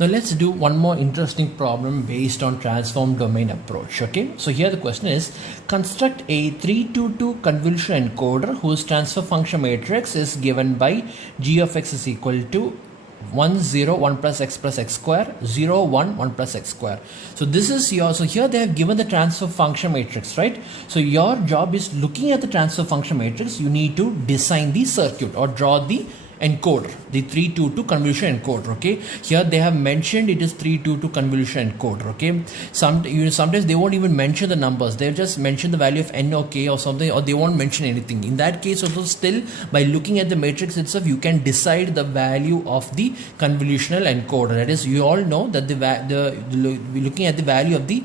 Now let's do one more interesting problem based on transform domain approach. Okay, so here the question is, construct a 322 convolution encoder whose transfer function matrix is given by g of x is equal to 1 0 1 plus x square 0 1 1 plus x square. So this is your, so here they have given the transfer function matrix, right? So your job is looking at the transfer function matrix, you need to design the circuit or draw the encoder, the 322 convolution encoder. Okay, here they have mentioned it is 322 convolution encoder. Okay, sometimes they won't even mention the numbers, they'll just mention the value of n or k or something, or they won't mention anything. In that case also, still by looking at the matrix itself, you can decide the value of the convolutional encoder. That is, you all know that looking at the value of the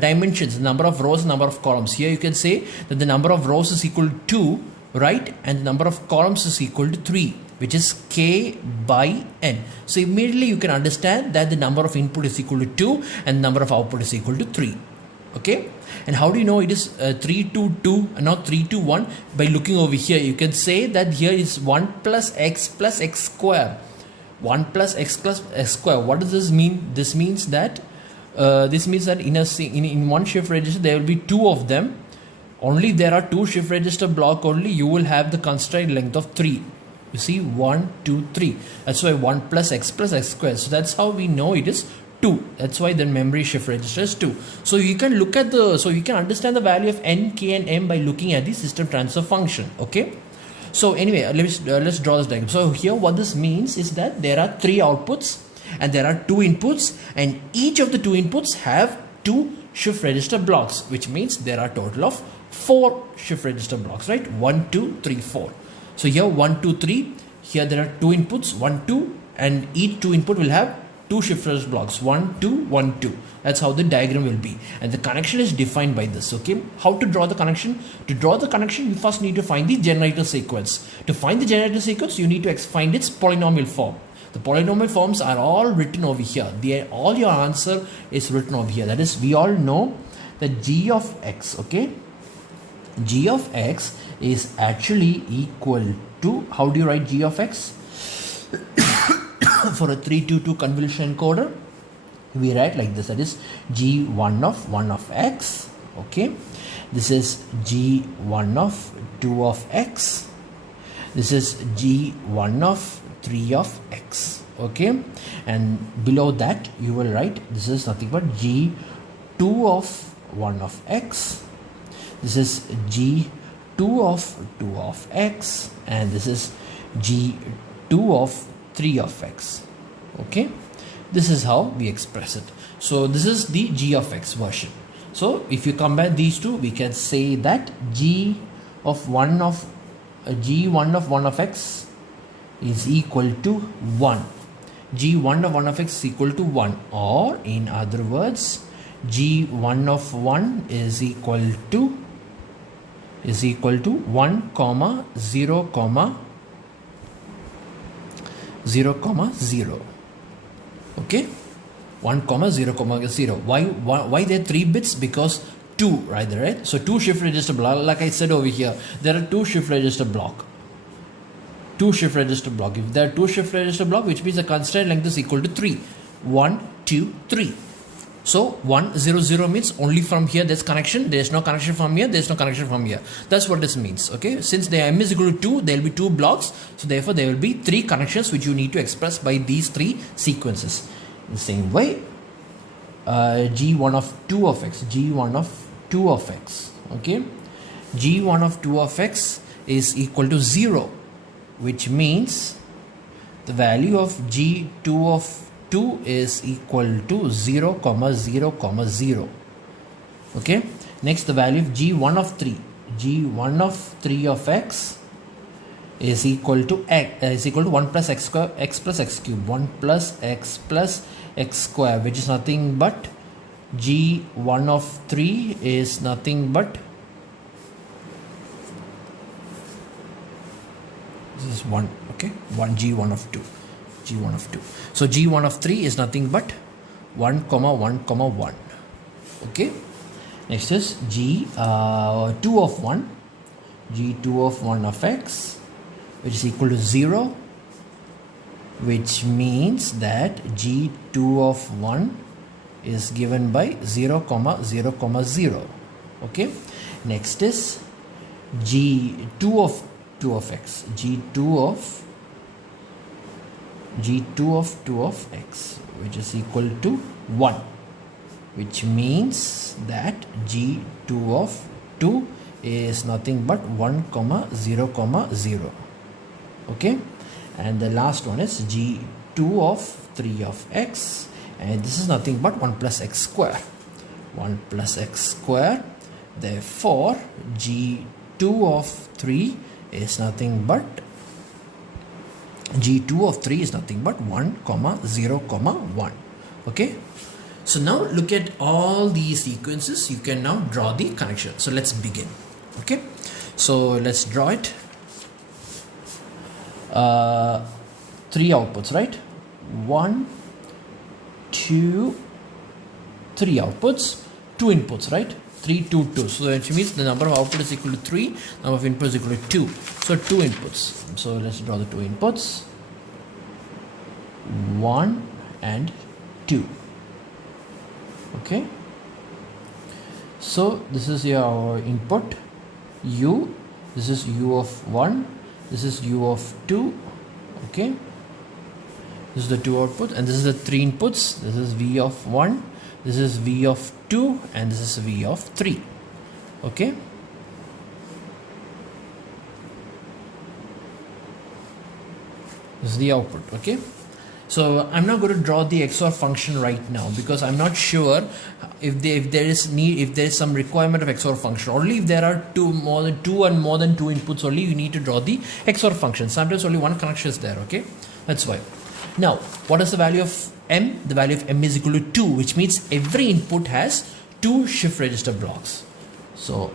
dimensions, number of rows, number of columns. Here you can say that the number of rows is equal to 2, right, and the number of columns is equal to 3, which is k by n. So immediately you can understand that the number of input is equal to 2 and the number of output is equal to 3. Okay, and how do you know it is 3 to 2 and not 3 to 1? By looking over here, you can say that here is 1 plus x square. 1 plus x square. What does this mean? This means that in one shift register there will be 2 of them. Only if there are 2 shift register block only, you will have the constraint length of 3. You see, 1 2 3. That's why 1 plus x square. So that's how we know it is 2. That's why the memory shift register is 2. So you can look at you can understand the value of n, k and m by looking at the system transfer function. Okay, so anyway, let's draw this diagram. So here what this means is that there are 3 outputs and there are 2 inputs, and each of the 2 inputs have 2 shift register blocks, which means there are total of 4 shift register blocks, right? 1 2 3 4. So here 1 2 3, here there are 2 inputs 1 2, and each 2 input will have 2 shift register blocks 1 2 1 2. That's how the diagram will be, and the connection is defined by this. Okay, how to draw the connection? To draw the connection, you first need to find the generator sequence. To find the generator sequence, you need to find its polynomial form. The polynomial forms are all written over here. All your answer is written over here. That is, we all know that g of x, okay, g of x is actually equal to, how do you write g of x? For a 322 convolution encoder, we write like this. That is g1 of x. Okay, this is g1 of 2 of x. This is g1 of 3 of x. Okay, and below that you will write, this is nothing but g2 of 1 of x. This is g2 of 2 of x, and this is g2 of 3 of x. Okay, this is how we express it. So this is the g of x version. So if you combine these two, we can say that g1 of 1 of x is equal to 1. g1 of 1 of x is equal to 1, or in other words, g1 of 1 is equal to 1 comma 0 comma 0 comma 0. Okay, 1 comma 0 comma 0. Why there are 3 bits? Because 2, right? So 2 shift register block, like I said over here, there are 2 shift register block. 2 shift register block. If there are 2 shift register block, which means the constraint length is equal to 3. 1 2 3. So 1 0 0 means only from here there's connection. There's no connection from here. There's no connection from here. That's what this means. Okay, since the m is equal to 2, there will be 2 blocks. So therefore there will be 3 connections which you need to express by these 3 sequences. In the same way, g1 of 2 of x, g1 of 2 of x. Okay, g1 of 2 of x is equal to 0, which means the value of g2 of 2 is equal to 0 comma 0 comma 0. Okay, next the value of g1 of 3, g1 of 3 of x is equal to 1 plus x square, x plus x cube, 1 plus x square, which is nothing but g1 of 3 is nothing but, this is 1. Okay, 1 g1 of 2, g1 of 2. So g1 of 3 is nothing but 1 comma 1 comma 1. Okay, next is g2 of 1, g2 of 1 of x, which is equal to 0 which means that G2 of 1 is given by 0 comma 0 comma 0. Okay, next is G2 of 2 of x, G2 of 2 of x, which is equal to 1, which means that G2 of 2 is nothing but 1 comma 0 comma 0. Okay, and the last one is G2 of 3 of x, and this is nothing but 1 plus x square, 1 plus x square. Therefore G2 of 3 is nothing but G2 of 3 is nothing but 1 comma 0 comma 1. Okay, so now look at all these sequences. You can now draw the connection. So let's begin. Okay, so let's draw it. 3 outputs, right? 1, 2, 3 outputs, 2 inputs, right? 3, 2, 2. So that means the number of outputs is equal to 3, number of inputs is equal to 2. So 2 inputs. So let's draw the 2 inputs. 1 and 2. Okay. So this is your input U. This is U of 1. This is U of 2. Okay. This is the 2 output, and this is the 3 inputs. This is V of 1. This is V of 2, and this is V of 3. Okay. This is the output. Okay. So I'm not going to draw the XOR function right now because I'm not sure if there is some requirement of XOR function. Only if there are more than two inputs only you need to draw the XOR function. Sometimes only one connection is there. Okay, that's why. Now, what is the value of M? The value of M is equal to 2, which means every input has 2 shift register blocks. So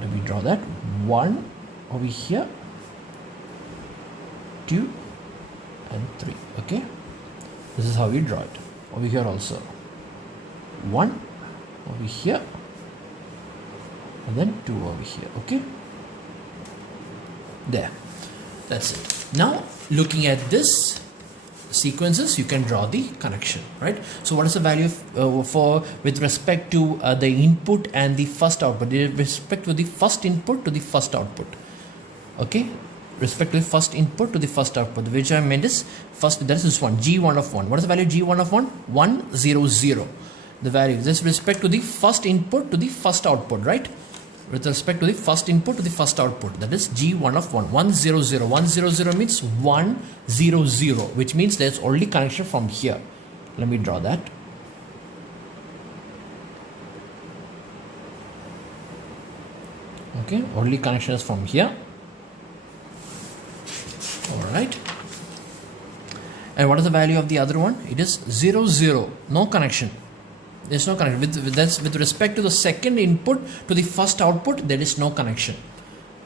let me draw that. 1 over here, 2 and 3. Okay, this is how we draw it. Over here also 1 over here and then 2 over here. Okay, there, that's it. Now looking at this sequences, you can draw the connection, right? So what is the value with respect to the input and the first output, with respect to the first input to the first output? Okay, respect to the first input to the first output, which I meant is first, that is this one, G1 of 1. What is the value of G1 of 1? 1 0 0. The value this with respect to the first input to the first output, right? With respect to the first input to the first output, that is G1 of 1. 1 0 0. 1 0 0 means 1 0 0, which means there's only connection from here. Let me draw that. Okay, only connection is from here. Alright, and what is the value of the other one? It is 0 0, no connection. There's no connection. With respect to the second input to the first output, there is no connection.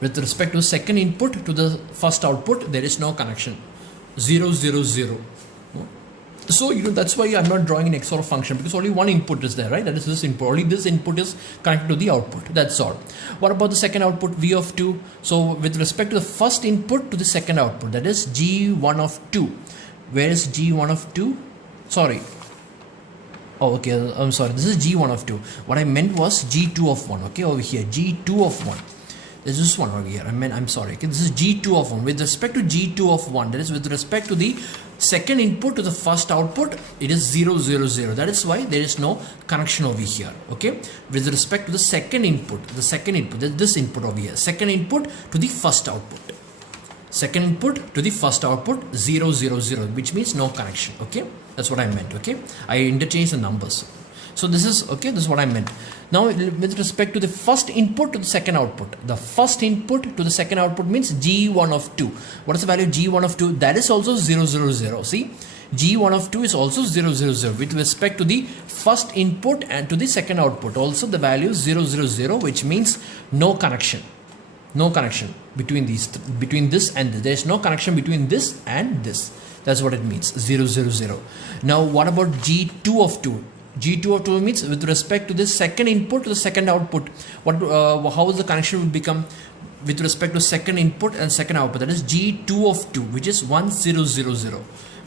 With respect to the second input to the first output, there is no connection. 0 0 0. So that's why I'm not drawing an XOR function, because only one input is there, right? That is this input. Only this input is connected to the output. That's all. What about the second output, V of 2? So with respect to the first input to the second output, that is G1 of 2. Where is G1 of 2? Sorry. Oh, okay. I'm sorry. This is G1 of 2. What I meant was G2 of 1. Okay, over here, G2 of 1. This is one over here. I'm sorry. Okay, this is G2 of 1. With respect to G2 of 1, that is with respect to the second input to the first output, it is 0 0 0. That is why there is no connection over here. Okay, with respect to the second input, this input over here, second input to the first output. Second input to the first output, 0 0 0, which means no connection. Okay, that's what I meant. Okay, I interchanged the numbers. So this is okay, this is what I meant. Now with respect to the first input to the second output, the first input to the second output means G1 of 2. What is the value of G1 of 2? That is also 0 0 0. See, G1 of 2 is also 0 0 0. With respect to the first input and to the second output, also the value is 0 0 0, which means no connection. No connection between between this and this. There is no connection between this and this. That's what it means, 0 0 0. Now what about G2 of 2? G2 of 2 means with respect to the second input to the second output. How is the connection will become? with respect to second input and second output, that is G2 of 2, which is 1000,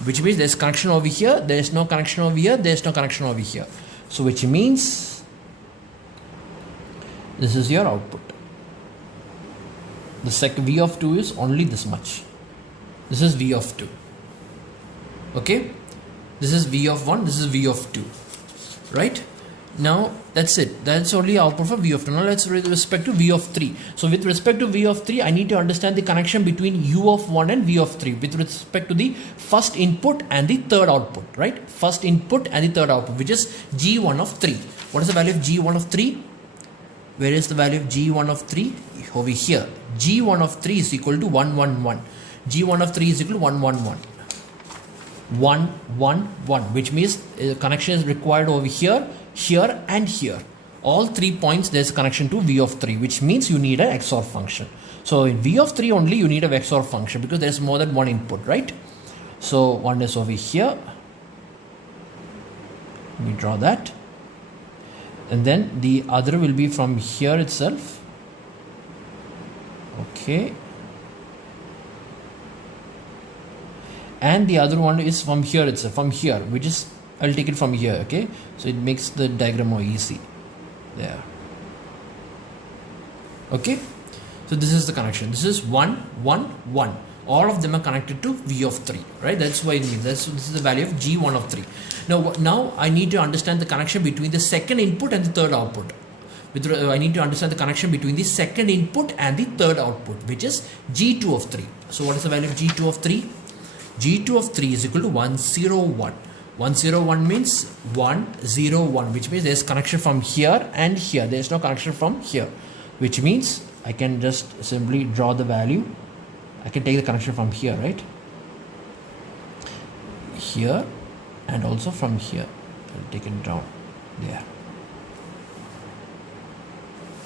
which means there's connection over here, there's no connection over here, there's no connection over here. So which means this is your output. The second V of 2 is only this much. This is V of 2. Okay, this is V of 1, this is V of 2, right? Now that's it, that's only output for V of 2. Now let's with respect to V of 3. So with respect to V of 3, I need to understand the connection between U of 1 and V of 3 with respect to the first input and the third output, right? First input and the third output, which is G1 of 3. What is the value of G1 of 3? Where is the value of G1 of 3? Over here. G1 of 3 is equal to 111. G1 of 3 is equal to 111. 111, which means connection is required over here, here and here. All 3 points there's a connection to V of 3, which means you need an XOR function. So in V of 3 only you need a XOR function because there's more than one input, right? So one is over here. Let me draw that. And then the other will be from here itself. Okay. And the other one is from here itself, from here, which is, I'll take it from here, okay? So it makes the diagram more easy. There. Okay? So this is the connection. This is 1, 1, 1. All of them are connected to V of 3, right? That's why this is the value of G1 of 3. Now I need to understand the connection between the second input and the third output. I need to understand the connection between the second input and the third output, which is G2 of 3. So what is the value of G2 of 3? G2 of 3 is equal to 101. 101 means 101, which means there's connection from here and here. There's no connection from here, which means I can just simply draw the value. I can take the connection from here, right? Here and also from here. I'll take it down there.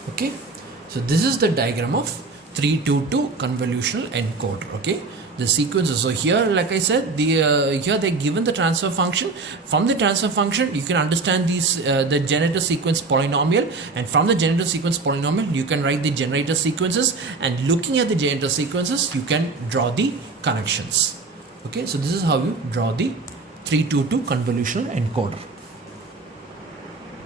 Okay, so this is the diagram of 322 convolutional encoder. Okay, the sequences. So here, like I said, here they're given the transfer function. From the transfer function, you can understand these the generator sequence polynomial, and from the generator sequence polynomial, you can write the generator sequences. And looking at the generator sequences, you can draw the connections. Okay, so this is how you draw the 322 convolutional encoder.